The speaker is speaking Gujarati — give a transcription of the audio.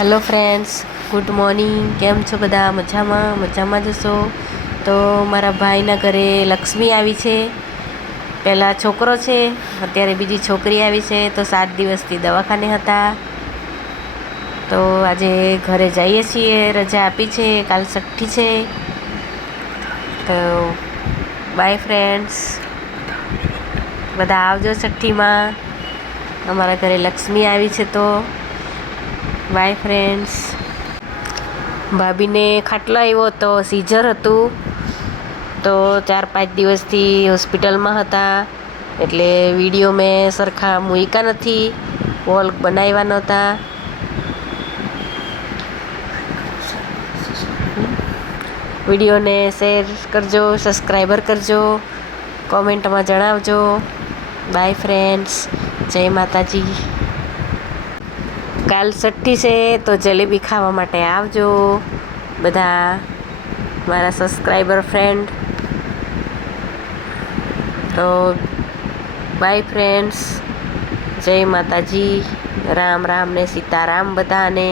Hello friends, good morning. કેમ છો બધા? મજામાં જશો તો મારા ભાઈના ઘરે લક્ષ્મી આવી છે. પહેલાં છોકરો છે, અત્યારે બીજી છોકરી આવી છે. તો 7 દિવસથી દવાખાને હતા. તો આજે ઘરે જઈએ છીએ, રજા આપી છે, કાલ છઠ્ઠી છે. તો બાય ફ્રેન્ડ્સ, બધા આવજો છઠ્ઠીમાં. અમારા ઘરે લક્ષ્મી આવી છે. તો બાય ફ્રેન્ડ્સ. ભાભીને ખાટલો આવ્યો હતો, સીઝર હતું. તો 4-5 દિવસથી હોસ્પિટલમાં હતા, એટલે વિડીયો મેં સરખા મૂક્યા નથી, વોલ બનાવ્યા નહોતા. વિડીયોને શેર કરજો, સબસ્ક્રાઈબર કરજો, કોમેન્ટમાં જણાવજો. બાય ફ્રેન્ડ્સ, જય માતાજી. કાલ છઠ્ઠી છે, તો જલેબી ખાવા માટે આવજો બધા મારા સબસ્ક્રાઈબર ફ્રેન્ડ. તો બાય ફ્રેન્ડ્સ, જય માતાજી. રામ રામ ને સીતારામ બધાને.